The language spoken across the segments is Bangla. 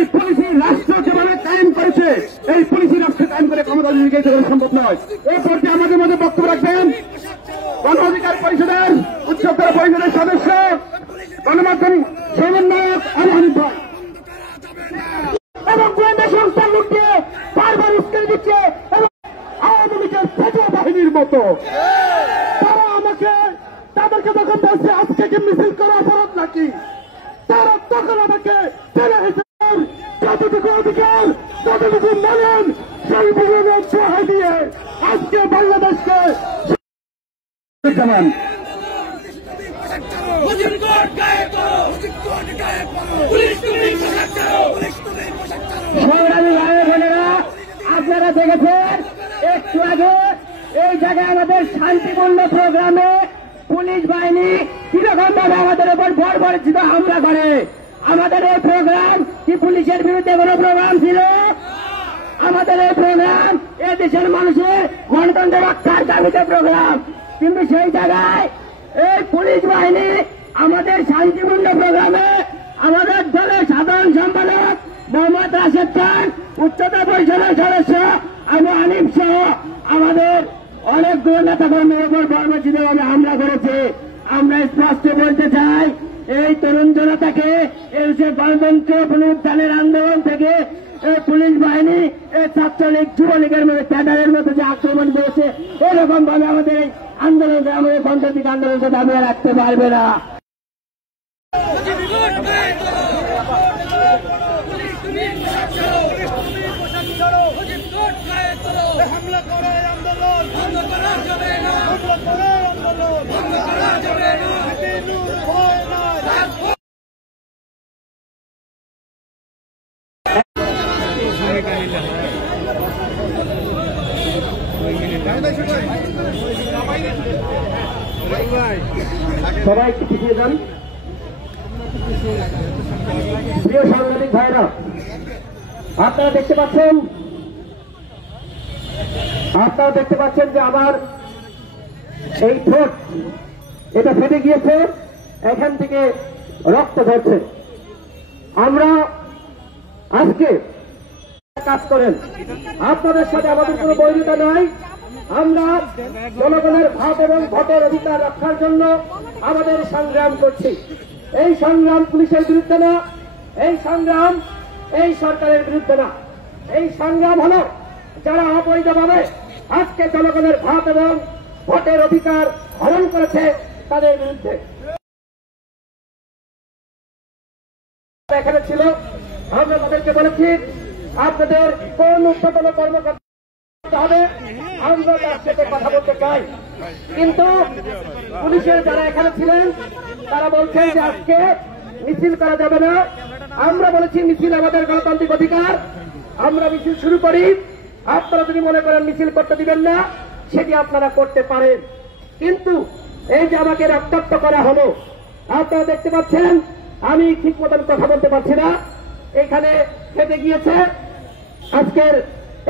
এই পুলিশি রাষ্ট্র যেভাবে কায়েম করেছে, এই পুলিশি রাষ্ট্র কায়েম করে ক্ষমতা নির্বাচিত করা সম্ভব নয়। এই পর্যায়ে আমাদের মধ্যে বক্তব্য রাখবেন গণ অধিকার পরিষদের উচ্চতর পরিষদের সদস্য গণমাধ্যম সমন্বয়ক আলহানিফ ভাই এবং গোয়েন্দা সংস্থা লুটিয়ে বারবার উস্কে দিচ্ছে এবং আওয়ামী লীগের ফেটো বাহিনীর মতো তারা আমাকে তাদেরকে যখন বলছে আজকে কি মিছিল করা অপরাধ নাকি, তারা তখন আমাকে টেনে হিসেবে যতটুকু অধিকার যতটুকু মানেন সেই বিভাগের সহায় দিয়ে আজকে বাংলাদেশকে যেমন সংগ্রামী ভাই বোনেরা, আপনারা দেখেছেন একটু আগে এই জায়গায় আমাদের শান্তিপূর্ণ প্রোগ্রামে পুলিশ বাহিনী কিরকম ভাবে আমাদের উপর বর্বরচিত হামলা করে। আমাদের এই প্রোগ্রাম কি পুলিশের বিরুদ্ধে কোন প্রোগ্রাম ছিল? আমাদের এই প্রোগ্রাম এ দেশের মানুষের গণতন্ত্র রক্ষার দাবিতে প্রোগ্রাম, কিন্তু সেই জায়গায় এই পুলিশ বাহিনী আমাদের শান্তিপূর্ণ প্রোগ্রামে আমাদের দলের সাধারণ সম্পাদক মোহাম্মদ রাশেদ খান, উচ্চতর পরিষদের সদস্য আবু হানিফ সহ আমাদের অনেকগুলো নেতাকর্মীর উপর বর্বরচিতভাবে হামলা করেছে। আমরা স্পষ্ট বলতে চাই, এই তরুণ জনতাকে এই যে গণতন্ত্র পুনরুত্থানের আন্দোলন থেকে এই পুলিশ বাহিনী এই ছাত্রলীগ যুবলীগের মধ্যে ক্যাডারের মতো যে আক্রমণ করেছে, এরকম ভাবে আমাদের এই আন্দোলনকে আমাদের গণতান্ত্রিক আন্দোলনকে দাবিয়ে রাখতে পারবে না। হামলা করে আন্দোলন বন্ধ করা যাবে না, বন্ধ করে আন্দোলন বন্ধ করা যাবে না। সবাই একটু পিছিয়ে যান। প্রিয় সাংবাদিক ভাইরা, আপনারা দেখতে পাচ্ছেন যে আমার এই ঠোঁট এটা ফেটে গিয়েছে, এখান থেকে রক্ত ঝরছে। আমরা আজকে কাজ করেন, আপনাদের সাথে আমাদের কোনো বৈরিতা নয়। আমরা জনগণের ভাব এবং ভোটের অধিকার রক্ষার জন্য আমাদের সংগ্রাম করছি। এই সংগ্রাম পুলিশের বিরুদ্ধে না, এই সংগ্রাম এই সরকারের বিরুদ্ধে না, এই সংগ্রাম হল যারা অবৈধভাবে আজকে জনগণের ভাব এবং ভোটের অধিকার হরণ করেছে তাদের বিরুদ্ধে। এখানে ছিল, আমরা তাদেরকে বলেছি আপনাদের কোন উচ্চতন কর্মকর্তা হবে, আমরা তার সাথে কথা বলতে চাই। কিন্তু পুলিশের যারা এখানে ছিলেন তারা বলছেন যে আজকে মিছিল করা যাবে না। আমরা বলেছি মিছিল আমাদের গণতান্ত্রিক অধিকার, আমরা মিছিল শুরু করি। আপনারা যদি মনে করেন মিছিল করতে দিবেন না, সেটি আপনারা করতে পারেন। কিন্তু এই যে আমাকে রক্তাক্ত করা হলো, আপনারা দেখতে পাচ্ছেন আমি ঠিক মতন কথা বলতে পারছি না, এখানে ফেটে গিয়েছে। আজকের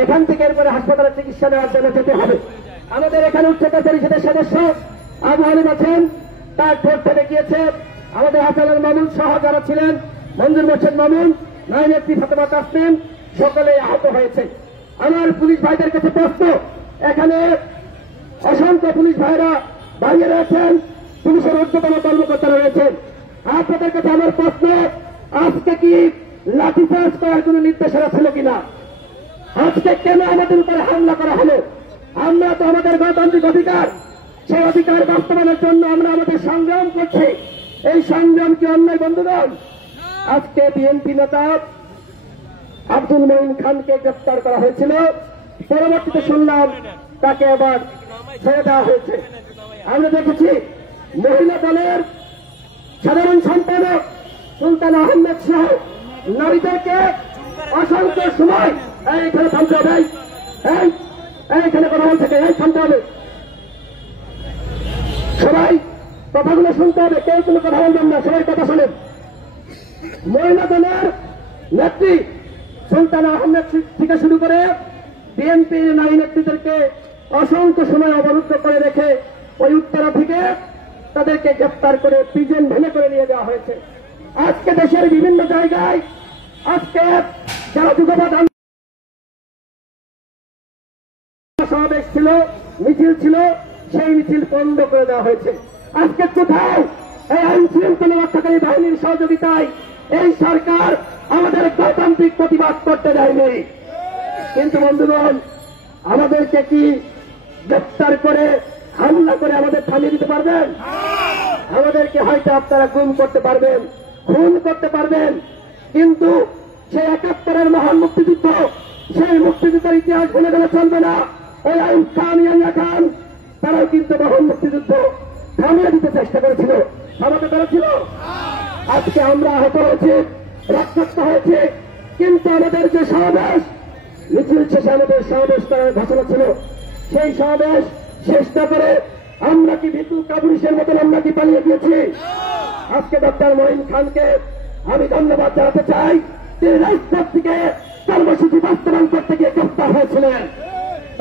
এখান থেকে এরপরে হাসপাতালে চিকিৎসা নেওয়ার জন্য যেতে হবে। আমাদের এখানে উচ্চতর পরিষদের সদস্য আবু হানিফ আছেন, তার ঠোঁট ফেটে গিয়েছে। আমাদের হাসানুল মামুন সহ যারা ছিলেন, মঞ্জুর মোর্শেদ মামুন, নাইনেত্রী ফাতেমা তাসনিম, সকলে আহত হয়েছে। আমার পুলিশ ভাইদের কাছে প্রশ্ন, এখানে অসংখ্য পুলিশ ভাইরা দাঁড়িয়ে রয়েছেন, পুলিশের ঊর্ধ্বতন কর্মকর্তারা রয়েছেন। আপনাদের কাছে আমার প্রশ্ন, আজকে কি লাঠিচার্জ করার কোন নির্দেশনা ছিল কিনা? আজকে কেন আমাদের উপরে হামলা করা হলো? আমরা তো আমাদের গণতান্ত্রিক অধিকার, সেই অধিকার বাস্তবায়নের জন্য আমরা আমাদের সংগ্রাম করছি। এই সংগ্রাম কি অন্যায় বন্ধুগণ? আজকে বিএনপি নেতা আব্দুল মঈন খানকে গ্রেপ্তার করা হয়েছিল, পরবর্তীতে শুনলাম তাকে আবার ছেড়ে দেওয়া হয়েছে। আমরা দেখেছি মহিলা দলের সাধারণ সম্পাদক সুলতান আহমেদ সহ নারীদেরকে অসংখ্য সময় এইখানে থামতে হবে, এইখানে কথা বলতে এই থামতে হবে, সবাই কথাগুলো শুনতে হবে, কেউ কোনো কথা বলবেন না, সবাই কথা শোনেন। মহিলা দলের নেত্রী সুলতান আহমেদ থেকে শুরু করে বিএনপির নারী নেত্রীদেরকে অসংখ্য সময় অবরুদ্ধ করে রেখে ওই উত্তরা থেকে তাদেরকে গ্রেপ্তার করে প্রিজন ভেঙে করে নিয়ে যাওয়া হয়েছে। আজকে দেশের বিভিন্ন জায়গায় আজকে যারা যুগপৎ সমাবেশ ছিল, মিছিল ছিল, সেই মিছিল বন্ধ করে দেওয়া হয়েছে। আজকে কোথাও এই আইন শৃঙ্খলা রক্ষাকারী বাহিনীর সহযোগিতায় এই সরকার আমাদের গণতান্ত্রিক প্রতিবাদ করতে দেয়নি। কিন্তু বন্ধুগণ, আমাদেরকে কি গ্রেপ্তার করে হামলা করে আমাদের থামিয়ে দিতে পারবেন? আমাদেরকে হয়তো আপনারা গুম করতে পারবেন, খুন করতে পারবেন, কিন্তু সেই ৭১-এর মহান মুক্তিযুদ্ধ, সেই মুক্তিযুদ্ধের ইতিহাস ভুলে গেলে চলবে না। ওই আইন খান, ইয়াহিয়া খান, তারাও কিন্তু মহান মুক্তিযুদ্ধ থামিয়ে দিতে চেষ্টা করেছিল, থামাতে পেরেছিল। আজকে আমরা আহত হয়েছি, রক্তাক্ত হয়েছে, কিন্তু আমাদের যে সমাবেশ, মিছিল শেষে আমাদের সমাবেশ করার ঘোষণা ছিল, সেই সমাবেশ শেষ না করে আমরা কি ভিতু কাপুরুষের মতন আমরা কি পালিয়ে গিয়েছি? আজকে ডক্টর মঈন খানকে আমি ধন্যবাদ জানাতে চাই। তিনি রাজপথ থেকে কর্মসূচি বাস্তবায়ন করতে গিয়ে গ্রেপ্তার হয়েছিলেন।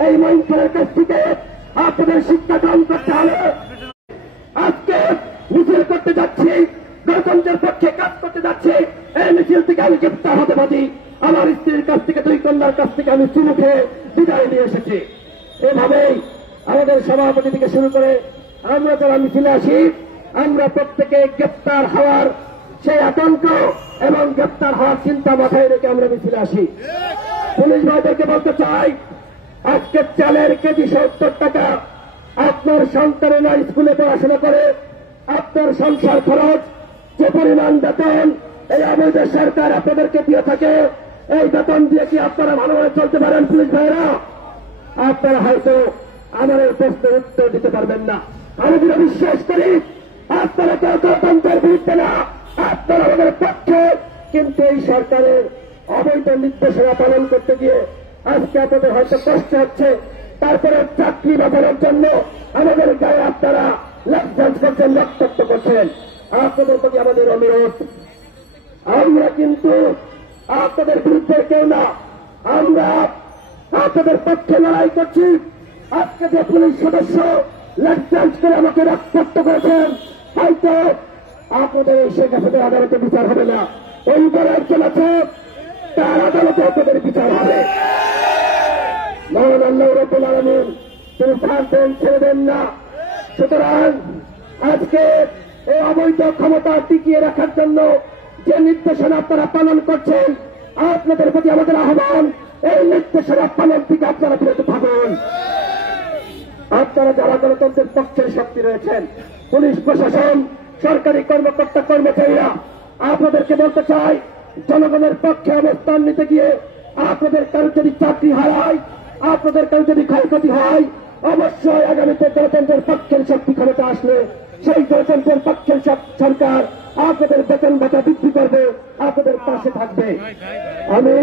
এই মঈন খানের কাছ থেকে আপনাদের শিক্ষা গ্রহণ করতে হবে। আজকে মিছিল করতে যাচ্ছি, গণতন্ত্রের পক্ষে কাজ করতে যাচ্ছি, এই মিছিল থেকে আমি গ্রেপ্তার হতে পারি। আমার স্ত্রীর কাছ থেকে, দুই কন্যার কাছ থেকে আমি চুমু খেয়ে বিদায় নিয়ে এসেছি। এভাবেই আমাদের সভাপতি থেকে শুরু করে আমরা যারা মিছিলে আসি, আমরা প্রত্যেকে গ্রেপ্তার হওয়ার সেই আতঙ্ক এবং গ্রেপ্তার হওয়ার চিন্তা মাথায় রেখে আমরা মিছিলে আসি। পুলিশ ভাইদেরকে বলতে চাই, আজকে চালের কেজি ৭০ টাকা। আপনার সন্তানেরা স্কুলে পড়াশোনা করে, আপনার সংসার খরচ, যে পরিমাণ বেতন এই অবৈধ সরকার আপনাদেরকে দিয়ে থাকে, এই বেতন দিয়ে কি আপনারা ভালোভাবে চলতে পারেন? পুলিশ ভাইরা, আপনারা হয়তো আমার এই প্রশ্নের উত্তর দিতে পারবেন না। আমি যেটা বিশ্বাস করি, আপনারা কেউ গণতন্ত্রের বিরুদ্ধে না, আপনারা আমাদের পক্ষে। কিন্তু এই সরকারের অবৈধ নির্দেশনা পালন করতে গিয়ে আজকে আপনাদের হয়তো কষ্ট হচ্ছে, তারপরে চাকরি বাঁচানোর জন্য আমাদের গায়ে আপনারা লাঞ্ছ করছেন, রক্তাক্ত করছেন। আপনাদের প্রতি আমাদের অনুরোধ, আমরা কিন্তু আপনাদের বিরুদ্ধে কেউ না, আমরা আপনাদের পক্ষে লড়াই করছি। আজকে যে পুলিশ সদস্য লাঞ্ছ করে আমাকে রক্তাক্ত করেছেন, হয়তো আপনাদের এই শেখ হাসিনার আদালতে বিচার হবে না, ওই দলের চলেছে তার আদালতে আপনাদের বিচার হবে। মহান আল্লাহ রাব্বুল আলামিন তিনি ছাড়বেন, ছেড়ে দেন না। সুতরাং আজকে এই অবৈধ ক্ষমতা টিকিয়ে রাখার জন্য যে নির্দেশনা আপনারা পালন করছেন, আপনাদের প্রতি আমাদের আহ্বান, এই নির্দেশনা পালন থেকে আপনারা বিরত থাকুন। আপনারা যারা গণতন্ত্রের পক্ষের শক্তি রয়েছেন, পুলিশ প্রশাসন, সরকারি কর্মকর্তা কর্মচারীরা, আপনাদেরকে বলতে চাই, জনগণের পক্ষে অবস্থান নিতে গিয়ে আপনাদের কারো যদি চাকরি হারায়, আপনাদের কারো যদি ক্ষয়ক্ষতি হয়, অবশ্যই আগামীতে গণতন্ত্রের পক্ষের শক্তি ক্ষমতা আসলে সেই গণতন্ত্রের পক্ষের সরকার আপনাদের বেতন ভাতা বৃদ্ধি করবে, আপনাদের পাশে থাকবে। আমি